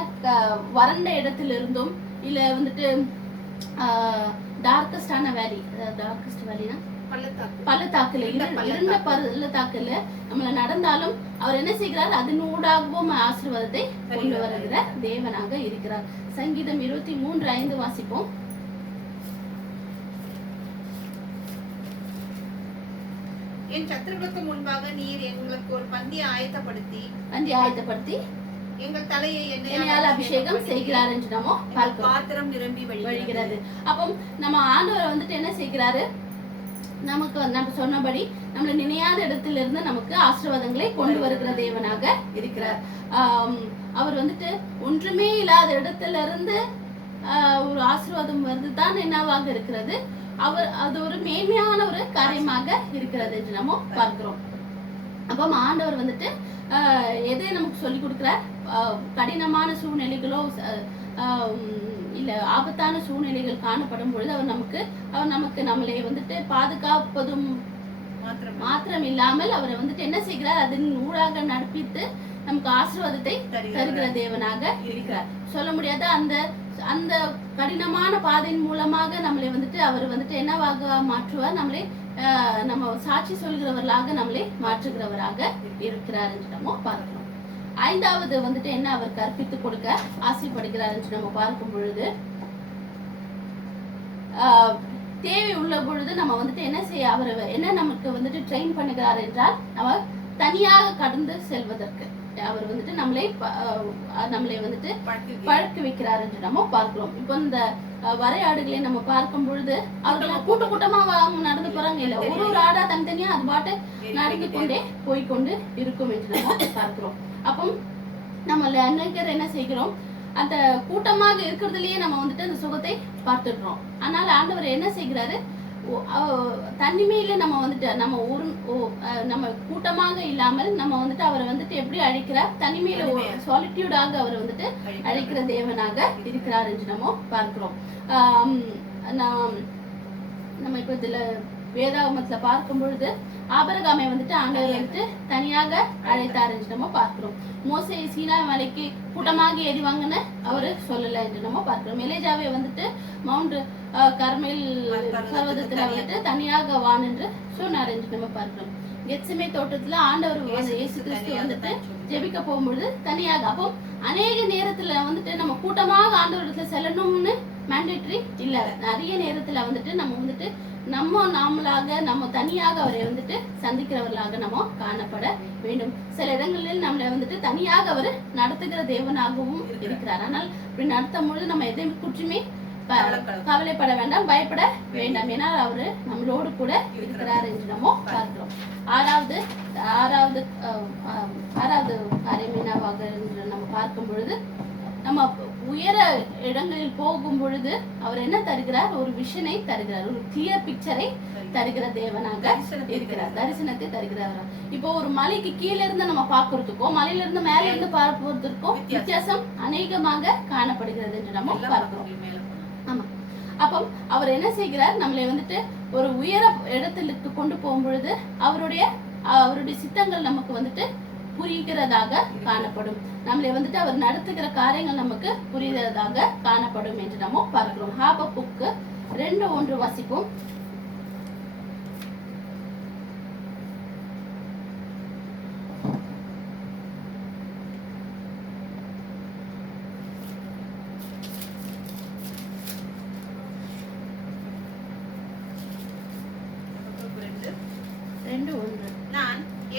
வறண்ட இடத்துல இருந்தும், இல்ல வந்துட்டு டார்கஸ்டான வேலி, டார்கஸ்ட் வேலினா பள்ளத்தாக்குல, இருண்ட பள்ளத்தாக்குல நம்மள நடந்தாலும் அவர் என்ன செய்கிறார்? அதனூடாகவும் ஆசீர்வாதத்தை கொண்டு வருகிற தேவனாக இருக்கிறார். சங்கீதம் 23:5 வாசிப்போம். என் சத்துருக்களுக்கு முன்பாக நீர் எங்களுக்கு ஒரு பந்தியை ஆயத்தப்படுத்தி எங்கள் தலையை எண்ணெயால் அபிஷேகம் செய்கிறார் என்று நம்ம பார்க்கிறோம். பாத்திரம் நிரம்பி வழிகிறது. அப்போ நம்ம ஆண்டவர் வந்துட்டு என்ன செய்கிறாரு? நமக்கு நம்ம சொன்னபடி நம்மள நினையாத இடத்துல இருந்து நமக்கு ஆசீர்வாதங்களை கொண்டு வருகிற தேவனாக இருக்கிறார். அவர் வந்துட்டு ஒன்றுமே இல்லாத இடத்துல இருந்து ஒரு ஆசீர்வாதம் வருதுதான் என்னவாக இருக்கிறது? அது ஒரு மேன்மையான ஒரு காரியமாக இருக்கிறது என்று நம்ம பார்க்கிறோம். அப்போ ஆண்டவர் வந்துட்டு எதை நமக்கு சொல்லி கொடுக்கிறார்? கடினமான சூழ்நிலைகளோ இல்ல ஆபத்தான சூழ்நிலைகள் காணப்படும் பொழுது அவர் நமக்கு நம்மளை வந்துட்டு பாதுகாப்பதும் மாத்திரம் இல்லாமல் அவரை வந்துட்டு என்ன செய்கிறார்? அதன் ஊடாக நடப்பித்து நமக்கு ஆசீர்வாதத்தை தருகிற தேவனாக இருக்கிறார். சொல்ல முடியாத அந்த கடினமான பாதையின் மூலமாக நம்மளை வந்துட்டு அவர் வந்துட்டு என்னவாக மாற்றுவார்? நம்மளை நம்ம சாட்சி சொல்கிறவர்களாக நம்மளை மாற்றுகிறவராக இருக்கிறார் என்று நம்ம பார்க்கிறோம். 5வது வந்துட்டு என்ன அவர் கற்பித்து கொடுக்க ஆசைப்படுகிறார் என்று நம்ம பார்க்கும் பொழுது, தேவை உள்ள பொழுது நம்ம வந்துட்டு என்ன செய்ய அவர் என்ன நமக்கு வந்துட்டு ட்ரெயின் பண்ணுகிறார் என்றால், நம்ம தனியாக கடந்து செல்வதற்கு அவர் வந்துட்டு நம்மளை வந்துட்டு பழக்க வைக்கிறார் என்று நம்ம பார்க்கிறோம். இப்போ இந்த வரையாடுகளை நம்ம பார்க்கும் பொழுது அவர்கள் கூட்டமா நடந்து போறாங்க, இல்ல ஒரு ஆடா தனித்தனியா அது பாட்டு நடந்து கொண்டே போய்கொண்டு இருக்கும் என்று நம்ம பார்க்கிறோம். அப்போ நம்ம அநேகர் என்ன செய்கிறோம்? அந்த கூட்டமாக இருக்கிறதுலயே நம்ம வந்துட்டு அந்த சுகத்தை பார்த்துடுறோம். ஆனால் ஆண்டவர் என்ன செய்கிறாரு? தனிமையில நம்ம வந்துட்டு நம்ம கூட்டமாக இல்லாமல் நம்ம வந்துட்டு அவரை வந்துட்டு எப்படி அழைக்கிறார்? தனிமையில சாலிட்யூடாக அவர் வந்துட்டு அழைக்கிற தேவனாக இருக்கிறார் என்று நம்ம பார்க்கிறோம். நம்ம இப்ப இதுல வேதாகமத்துல பார்க்கும் பொழுது ஆபிரகாமை வந்துட்டு ஆண்டவர் வந்துட்டு தனியாக அழைத்தார் என்று நம்ம பார்க்கிறோம். மோசே சீனாய் மலைக்கு கூட்டமாக ஏறிவாங்கன்னு அவரு சொல்லல என்று நம்ம பார்க்கிறோம். எலியாவை வந்துட்டு மவுண்ட் கர்மேல் பர்வதத்துல வந்துட்டு தனியாக வான் என்று சொன்னார் என்று நம்ம பார்க்கிறோம். கெத்செமே தோட்டத்துல ஆண்டவர் இயேசு கிறிஸ்து வந்துட்டு ஜெபிக்க போகும்பொழுது தனியாக. அப்போ அநேக நேரத்துல வந்துட்டு நம்ம கூட்டமாக ஆண்டவரிடத்துல செல்லணும்னு மேண்டேட்டரி இல்ல. நிறைய நேரத்துல வந்துட்டு நம்ம வந்துட்டு நாமளாக நம்ம தனியாக அவரை வந்துட்டு சந்திக்கிறவர்களாக நம்ம காணப்பட வேண்டும். சில இடங்களில் நம்மளை வந்துட்டு தனியாக அவர் நடத்துகிற தேவனாகவும் இருக்கிறார். ஆனால் இப்படி நடத்தும் பொழுது நம்ம எதை குற்றமே கவலைப்பட வேண்டாம், பயப்பட வேண்டாம். ஏன்னா அவரு நம்மளோடு கூட இருக்கிறார் என்று நம்ம பார்க்கிறோம். ஆறாவது காரியம் என்னவாக என்று நம்ம பார்க்கும் பொழுது, நம்ம உயர இடங்களில் போகும் பொழுது அவர் என்ன தருகிறார்? ஒரு விஷனை தருகிறார், ஒரு கிளியர் பிக்சரை தருகிற தேவனாக இருக்கிறார், தரிசனத்தை தருகிறார். இப்போ ஒரு மலைக்கு கீழே இருந்து நம்ம பார்க்கறதுக்கும் மலையில இருந்து மேல இருந்து பார்ப்பதற்கும் வித்தியாசம் அநேகமாக காணப்படுகிறது என்று நம்ம பார்க்கிறோம். ஆமா, அப்போ அவர் என்ன செய்கிறார்? நம்மளை வந்துட்டு ஒரு உயர இடத்திற்கு கொண்டு போகும் பொழுது அவருடைய சித்தங்கள் நமக்கு வந்துட்டு புரிகிறதாக காணப்படும். நம்மளை வந்துட்டு அவர் நடத்துகிற காரியங்கள் நமக்கு புரிகிறதாக காணப்படும் என்று நம்ம பார்க்கிறோம். ஹாபக்குக்கு 2:1 வாசிப்போம்.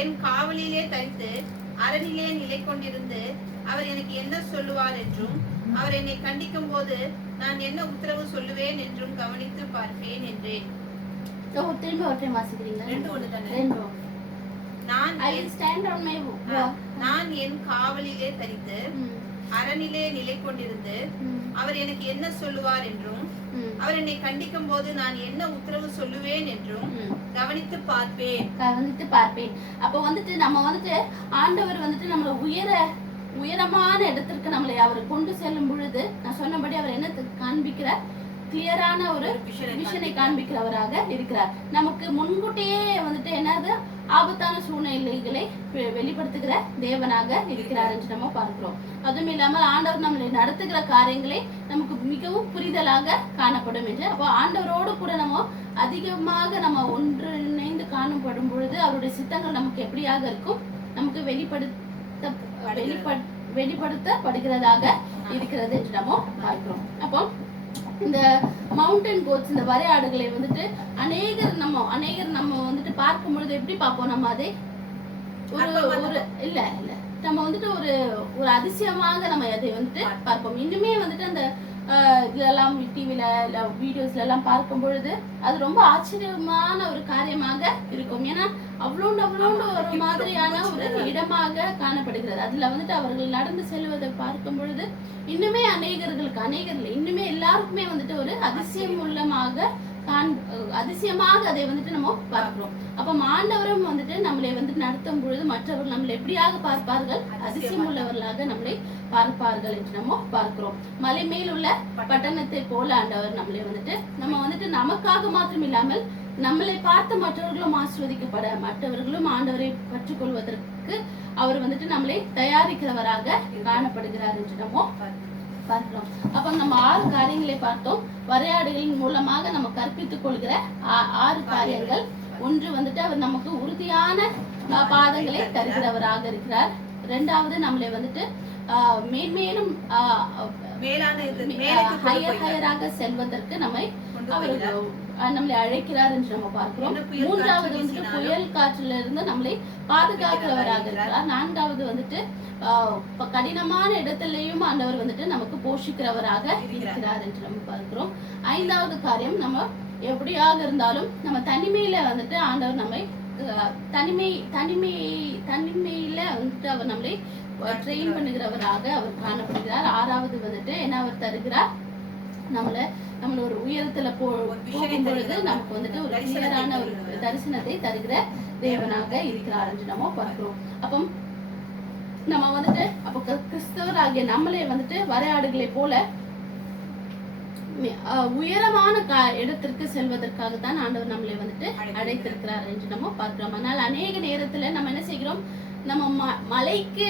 என் காவலிலே தரித்து அரணிலே நிலை கொண்டிருந்து அவர் எனக்கு என்ன சொல்லுவார் என்றும் அவர் என்னை கண்டிக்கும் போது நான் என்ன உத்தரவு சொல்லுவேன் என்றும் கவனித்து பார்ப்பேன் என்றேன். திரும்ப ஒரு டைம் வாசிக்கிறீங்க. 2:1 தானே? 2. நான் I will stand on my நான் என் காவலிலே தரித்து அரணிலே நிலை கொண்டிருந்து அவர் எனக்கு என்ன சொல்லுவார் என்றும் அவர் என்னை கண்டிக்கும் போது நான் என்ன உத்தரவு சொல்லுவேன் என்றும் கவனித்து பார்ப்பேன். அப்போ வந்துட்டு நம்ம வந்துட்டு ஆண்டவர் வந்துட்டு நம்மள உயரமான இடத்திற்கு நம்மளை அவர் கொண்டு செல்லும் பொழுது நான் சொன்னபடி அவர் என்ன காண்பிக்கிறார், கிளியரான ஒரு விஷனை காண்பிக்கிறவராக இருக்கிறார். நமக்கு முன்கூட்டியே வந்துட்டு என்னது ஆபத்தான சூழ்நிலைகளை வெளிப்படுத்துகிற தேவனாக இருக்கிறார் என்று நம்ம பார்க்கிறோம். அதுவும் இல்லாமல் ஆண்டவர் நம்மளை நடத்துகிற காரியங்களை நமக்கு மிகவும் புரிதலாக காணப்படும் என்று. அப்போ ஆண்டவரோடு கூட நம்ம அதிகமாக நம்ம ஒன்றிணைந்து காணப்படும் பொழுது அவருடைய சித்தங்கள் நமக்கு எப்படியாக இருக்கும், நமக்கு வெளிப்படுத்தப்படுகிறதாக இருக்கிறது என்று நம்ம பார்க்கிறோம். அப்போ இந்த மவுண்டன் கோட்ஸ், இந்த வரையாடுகளை வந்துட்டு அநேகர் நம்ம வந்துட்டு பார்க்கும் பொழுது எப்படி பார்ப்போம், நம்ம அதை நம்ம வந்துட்டு ஒரு அதிசயமாக நம்ம அதை வந்துட்டு பார்ப்போம். இன்னுமே வந்துட்டு அந்த இதெல்லாம் டிவில இல்ல வீடியோஸ்ல எல்லாம் பார்க்கும் பொழுது அது ரொம்ப ஆச்சரியமான ஒரு காரியமாக இருக்கும். ஏன்னா அவ்வளோண்டு ஒரு மாதிரியான ஒரு இடமாக காணப்படுகிறது. அதுல வந்துட்டு அவர்கள் நடந்து செல்வதை பார்க்கும் பொழுது இன்னுமே இன்னுமே எல்லாருக்குமே வந்துட்டு ஒரு அதிசயமாக அதை வந்துட்டு நம்ம பார்க்கிறோம். அப்ப ஆண்டவரும் வந்துட்டு நம்மளை வந்துட்டு நடத்தும் பொழுது மற்றவர்கள் நம்மளை எப்படியாக பார்ப்பார்கள், அதிசயம் உள்ளவர்களாக நம்மளை பார்ப்பார்கள் என்று நம்ம பார்க்கிறோம். மலை மேல் உள்ள பட்டணத்தை போல ஆண்டவர் நம்மளை வந்துட்டு நம்ம வந்துட்டு நமக்காக மாத்திரம் இல்லாமல் நம்மளை பார்த்து மற்றவர்களும் ஆசீர்வதிக்கப்பட, மற்றவர்களும் ஆண்டவரை கற்றுக்கொள்வதற்கு அவர் வந்துட்டு நம்மளை தயாரிக்கிறவராக காணப்படுகிறார் என்று நம்ம பார்க்கிறோம். அப்ப நம்ம 6 காரியங்களை பார்த்தோம். வரையாடுகளின் மூலமாக நம்ம கற்பித்துக் கொள்கிற 6 காரியங்கள். ஒன்று வந்துட்டு அவர் நமக்கு உறுதியான பாதங்களை தருகிறவராக இருக்கிறார். 2வது நம்மளை வந்துட்டு மேன்மேலும் ஹையராக செல்வதற்கு நம்மை அழைக்கிறார் என்று நம்ம பார்க்கிறோம். 3வது வந்துட்டு புயல் காற்றில இருந்து நம்மளை பாதுகாக்கிறவராக இருக்கிறார். 4வது வந்துட்டு கடினமான இடத்திலையும் ஆண்டவர் வந்துட்டு நமக்கு போஷிக்கிறவராக இருக்கிறார் என்று நம்ம பார்க்கிறோம். 5வது காரியம், நம்ம எப்படியாக இருந்தாலும் நம்ம தனிமையில வந்துட்டு ஆண்டவர் நம்மை தனிமையில வந்துட்டு அவர் நம்மளை ட்ரெயின் பண்ணுகிறவராக அவர் காணப்படுகிறார். 6வது வந்துட்டு என்ன அவர் தருகிறார், நம்மள ஒரு உயரத்துல போகும் பொழுது நமக்கு வந்துட்டு ஒரு கிளியரான ஒரு தரிசனத்தை தருகிற தேவனாக இருக்கிறார் என்று நம்ம பார்க்கிறோம். அப்போ நம்ம வந்துட்டு கிறிஸ்தவராகிய நம்மளே வந்துட்டு வரையாடுகளை போல உயரமான இடத்திற்கு செல்வதற்காகத்தான் ஆண்டவர் நம்மளை வந்துட்டு அழைத்திருக்கிறார் என்று நம்ம பார்க்கிறோம். ஆனால் அநேக நேரத்துல நம்ம என்ன செய்கிறோம், நம்ம மலைக்கு